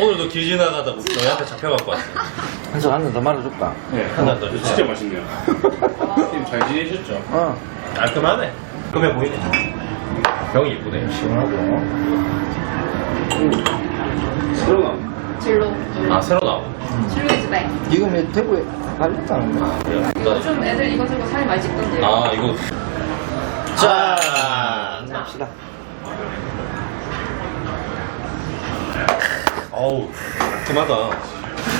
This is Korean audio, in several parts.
오늘도 길 지나가다 너희한테 잡혀갖고 왔어. 한석 한잔 더 말아줄까? 네. 하나 더 주세요. 진짜 맛있네요. 선생님 잘 지내셨죠? 어. 깔끔하네. 깔끔해 보이네. 병이 이쁘네. 시원하고. 새로 나온. 진로. 아, 새로 나오고. 진로 이즈 백. 지금 이 대구에 팔렸다는 거야. 요즘 애들 이거 들고 살 많이 찍던데요. 아, 이거. 자! 합시다. 어우, 깔끔하다. 어,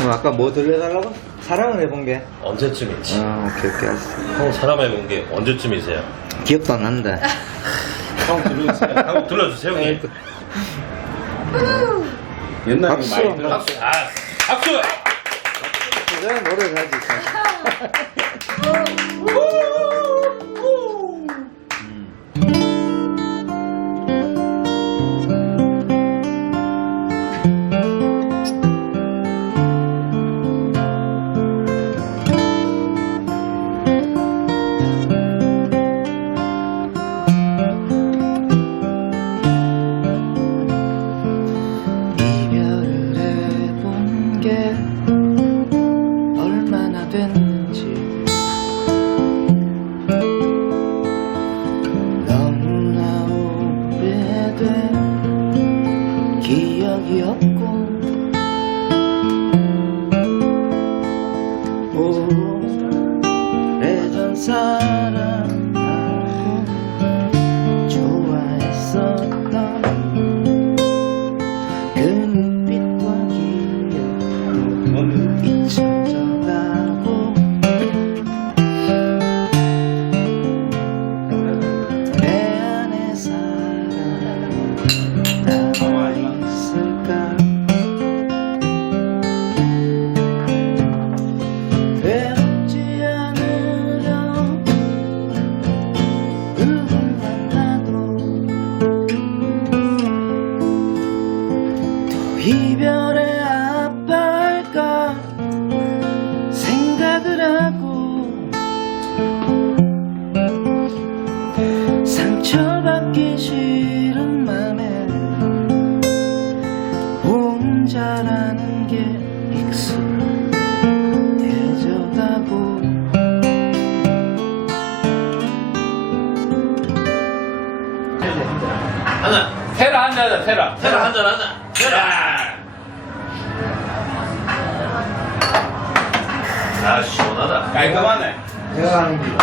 아까 뭐 들려달라고? 사랑을 해본 게? 언제쯤이지? 어, 오케이, 오케이, 알았어. 형 사람 해본 게 언제쯤이세요? 기억도 안 나는데. 형 들어주세요. 한곡 들려주세요, 형님. 옛날에 박수. 많이 들었어요. 박수! 아, 박수! 내가 노래를 하지. 기억이 없고. 오래전 사랑 이별에 아파할까 생각을 하고 상처받기 싫은 맘에 혼자라는 게 익숙해져가고 하나, 테라 한잔 하자, 테라. 테라 한잔 하자. 테라! 아, 시원하다. 깔끔하네. 제가 하는 길